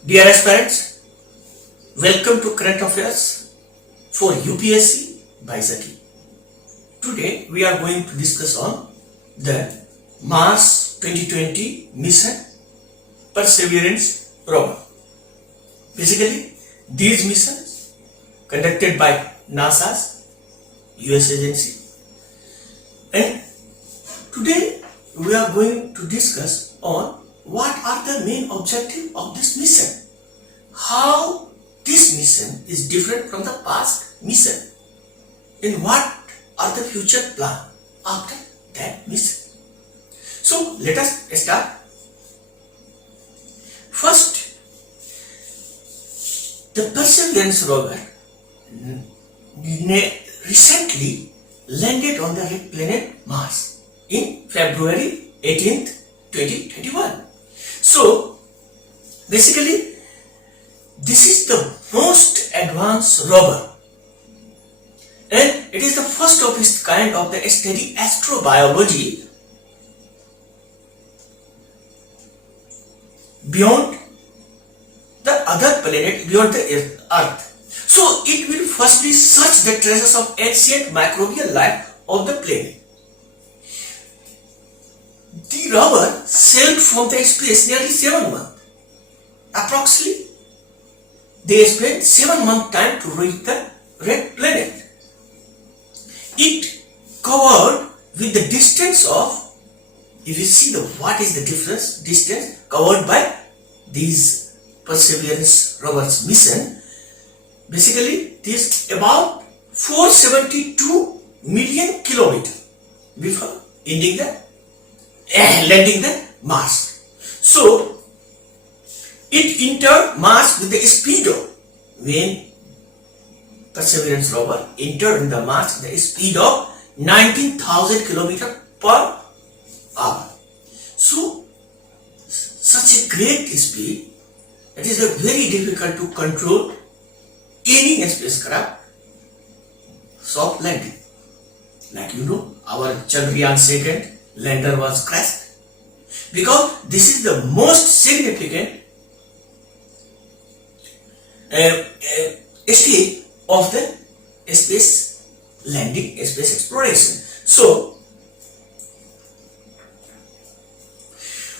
Dear aspirants, welcome to Current Affairs for UPSC by Zaki. Today we are going to discuss on the Mars 2020 mission Perseverance rover. Basically, these missions conducted by NASA's US agency, and today we are going to discuss on what are the main objectives of this mission, how this mission is different from the past mission, and what are the future plans after that mission. So let us start. First, the Perseverance rover recently landed on the red planet Mars in February 18th, 2021. So basically, this is the most advanced rover, and it is the first of its kind of the study astrobiology beyond the other planet, beyond the Earth. So it will firstly search the traces of ancient microbial life of the planet. The rover sailed from the space nearly 7 months. Approximately, they spent 7 months time to reach the red planet. It covered with the distance of, if you see what is the difference, distance covered by these Perseverance rover's mission, basically this about 472 million kilometers before ending the landing the Mars. So it entered Mars with the speed of, when Perseverance rover entered in the Mars with the speed of 19,000 kilometers per hour. So such a great speed, it is very difficult to control any spacecraft soft landing. Like our Chandrayaan 2nd lander was crashed, because this is the most significant stage of the space landing, space exploration. So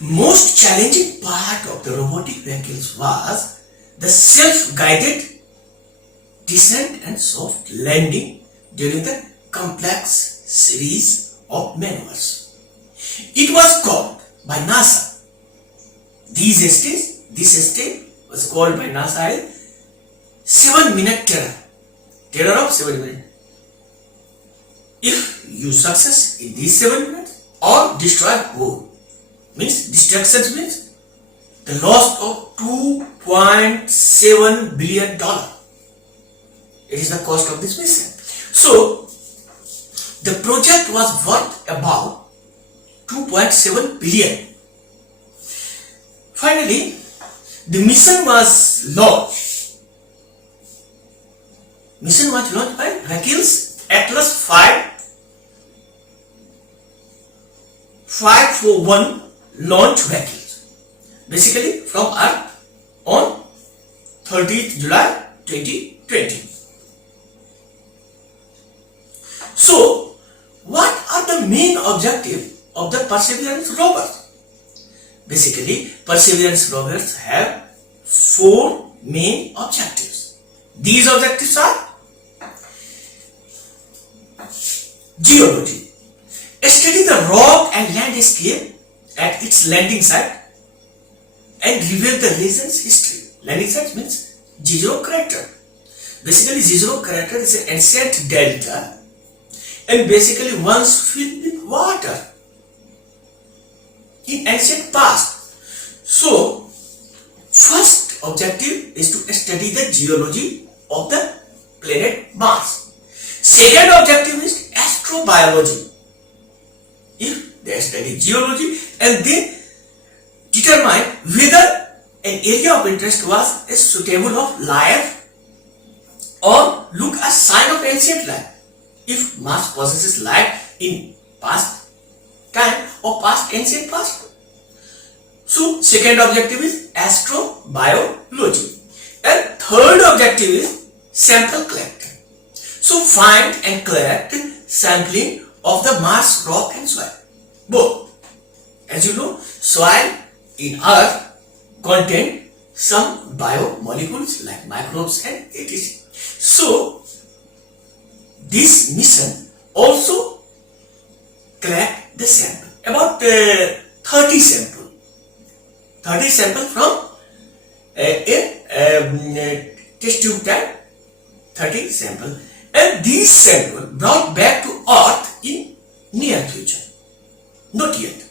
most challenging part of the robotic vehicles was the self-guided descent and soft landing during the complex series of maneuvers. It was called by NASA, this stage was called by NASA 7-minute terror of 7 minutes. If you success in these 7 minutes or destroy both, means destruction means the loss of $2.7 billion. It is the cost of this mission. So the project was worth about 2.7 billion. Finally, the mission was launched. Mission was launched by Rakil's Atlas 541 launch vehicles, basically from Earth on 30th July 2020. So, what are the main objectives of the Perseverance rovers? Basically, Perseverance rovers have 4 main objectives. These objectives are: geology, study the rock and landscape at its landing site and reveal the region's history. Landing site means Jezero crater. Basically, Jezero crater is an ancient delta and basically once filled with water in ancient past. So, first objective is to study the geology of the planet Mars. Second objective is astrobiology. If they study geology and they determine whether an area of interest was suitable of life or look a sign of ancient life. If Mars possesses life in past time or past ancient past. So second objective is astrobiology. And third objective is sample collecting. So find and collect sampling of the Mars rock and soil. Both. As you know, soil in Earth contain some biomolecules like microbes and etc. So this mission also collect the sample, about 30 sample from a test tube type, 30 sample, and these sample brought back to Earth in near future. Not yet,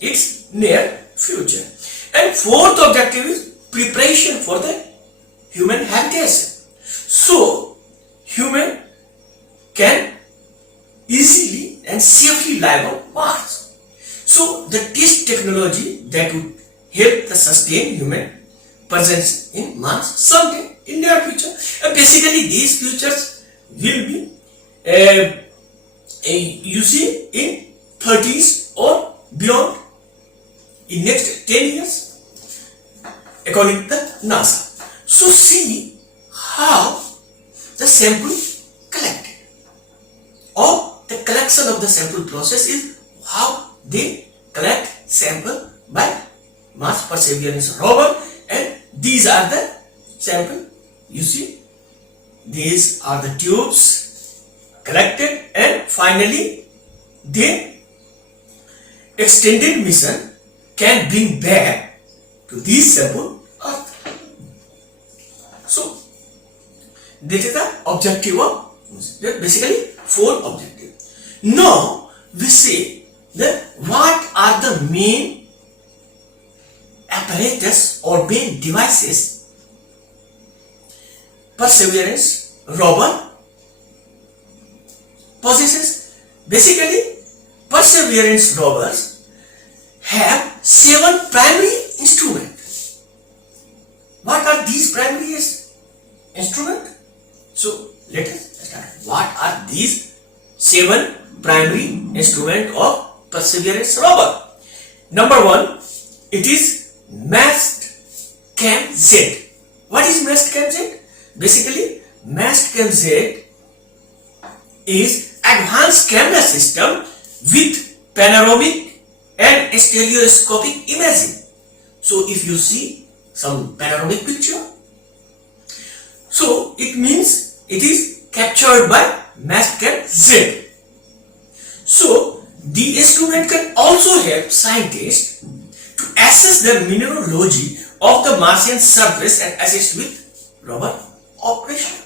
it's near future. And fourth objective is preparation for the human habitation. So human can easily and safely live on Mars. So the test technology that would help the sustain human presence in Mars someday in near future. And basically these futures will be you see in 30s or beyond, in next 10 years according to NASA. So see how the sample collected, or the collection of the sample process is how they collect sample by Mars Perseverance rover, and these are the sample. You see, these are the tubes collected, and finally the extended mission can bring back to these sample Earth. So this is the objective of basically four objectives. Now we see that what are the main apparatus or main devices Perseverance rover possesses. Basically, Perseverance rovers have 7 primary instruments. What are these primary instruments? So let us start. What are these 7 primary instruments of Perseverance rover? Number 1, it is Mastcam Z. What is Mastcam Z? Basically, Mastcam Z is advanced camera system with panoramic and stereoscopic imaging. So if you see some panoramic picture, so it means it is captured by Mastcam Z. So the instrument can also help scientists to assess the mineralogy of the Martian surface and assist with rover operation.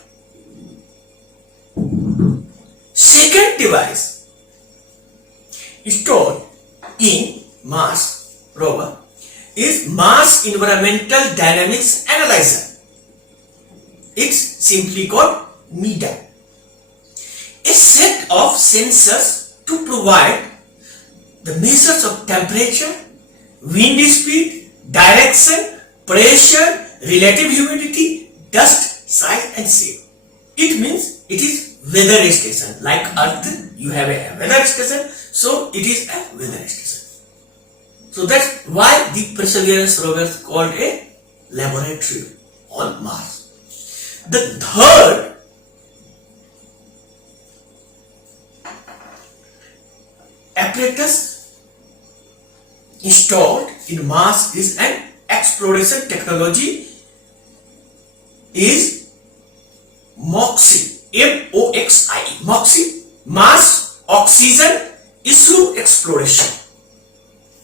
Second device installed in Mars rover is Mars Environmental Dynamics Analyzer. It's simply called MEDA. A set of sensors to provide the measures of temperature, wind speed, direction, pressure, relative humidity, dust size and shape. It means it is weather station. Like Earth, you have a weather station, so it is a weather station. So that's why the Perseverance rover is called a laboratory on Mars. The third apparatus installed in Mars is an exploration technology is MOXIE, M-O-X-I-E, MOXIE, Mars Oxygen Issue Exploration.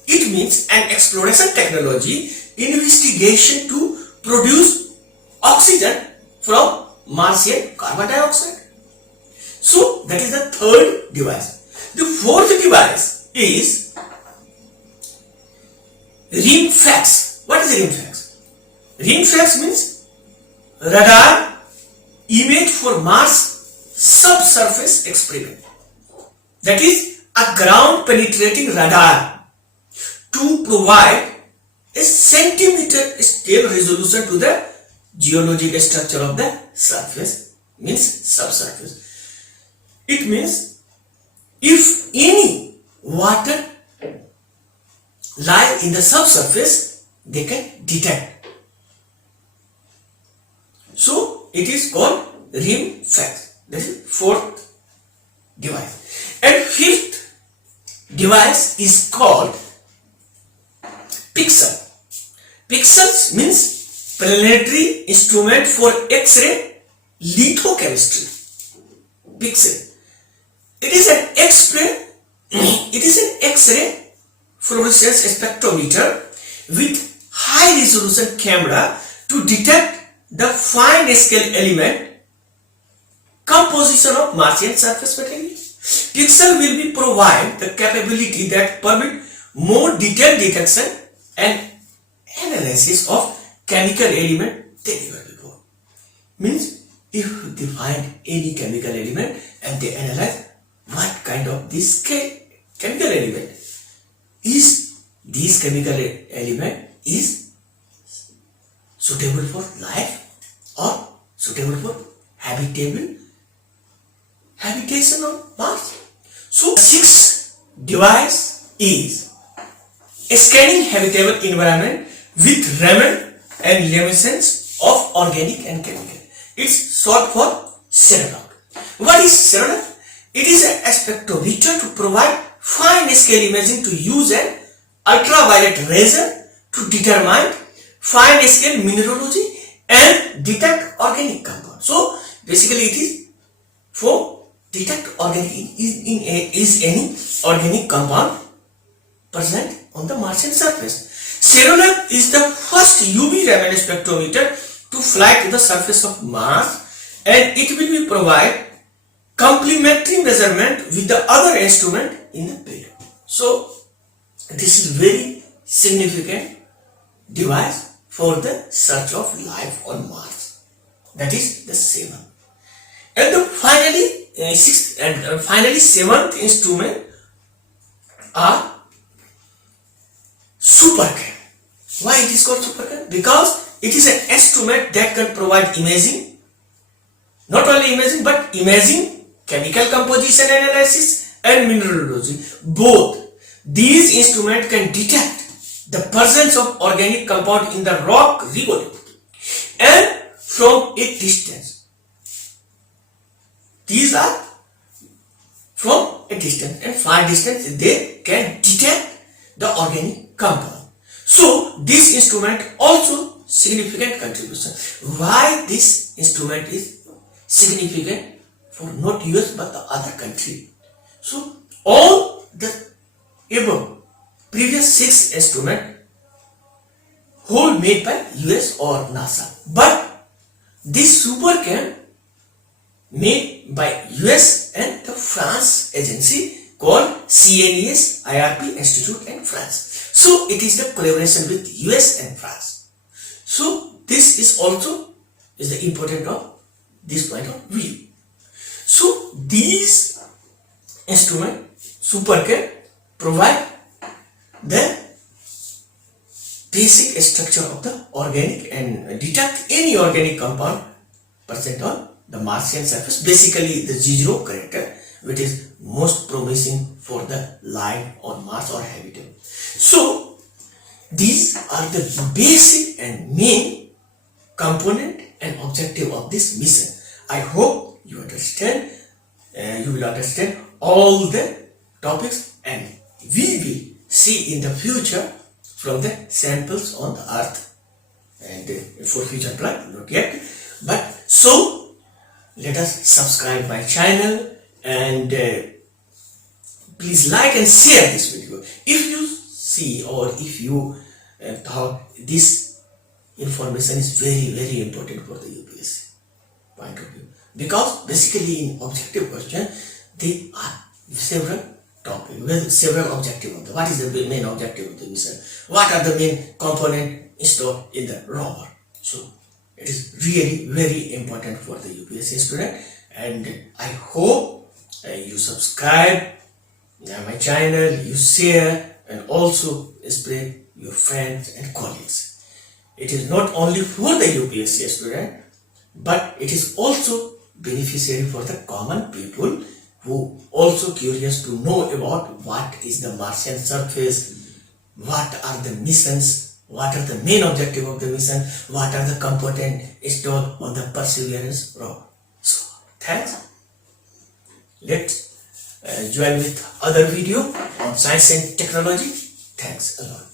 It means an exploration technology investigation to produce oxygen from Martian carbon dioxide. So that is the third device. The fourth device is RIMFAX. What is RIMFAX? RIMFAX means radar image for Mars subsurface experiment. That is a ground penetrating radar to provide a centimeter scale resolution to the geological structure of the surface, means subsurface. It means if any water lie in the subsurface, they can detect. So it is called rimfax. That is fourth device. And fifth device is called pixel. Pixels means planetary instrument for X-ray lithochemistry. Pixel. It is an X-ray fluorescence spectrometer with high resolution camera to detect the fine scale element composition of Martian surface material. Pixel will be provide the capability that permit more detailed detection and analysis of chemical element than ever before. Means if they find any chemical element and they analyze what kind of this chemical element is, this chemical element is suitable for life or suitable for habitation on Mars. So sixth device is scanning habitable environment with Raman and luminescence of organic and chemical. It's short for CERANOV. What is CERANOV? It is a spectrometer to provide fine scale imaging to use an ultraviolet laser to determine fine scale mineralogy and detect organic compound. So basically it is for detect organic is any organic compound present on the Martian surface. CERANOV is the first UV Raman spectrometer to fly to the surface of Mars, and it will be provide complementary measurement with the other instrument in the payload. So this is very significant device for the search of life on Mars. That is the seventh. And the finally seventh instrument are SuperCam. Why it is called SuperCam? Because it is an instrument that can provide imaging, not only imaging but imaging, chemical composition analysis and mineralogy. Both these instruments can detect the presence of organic compound in the rock regolith and from a distance. These are from a distance, and far distance they can detect the organic compound. So this instrument also significant contribution. Why this instrument is significant for not US but the other country? So all the above previous 6 instruments whole made by US or NASA, but this SuperCam made by US and the France agency called CNES IRP Institute in France. So it is the collaboration with US and France. So this is also is the important of this point of view. So these instruments SuperCam provide the basic structure of the organic and detect any organic compound present on the Martian surface, basically the G0 character, which is most promising for the life on Mars or habitable. So these are the basic and main component and objective of this mission. I hope you understand, you will understand all the topics, and we will see in the future from the samples on the earth and for future plan, not yet, but so let us subscribe my channel and please like and share this video. If you see or if you thought this information is very important for the UPSC point of view, because basically in objective question there are several topics with several objectives. What is the main objective of the mission? What are the main components stored in the rover? So it is really very important for the UPSC student, and I hope you subscribe my channel, you share, and also spread your friends and colleagues. It is not only for the UPSC student, but it is also beneficiary for the common people who also curious to know about what is the Martian surface, what are the missions, what are the main objective of the mission, what are the component installed on the Perseverance rover. So thanks. Let's join with other video on science and technology. Thanks a lot.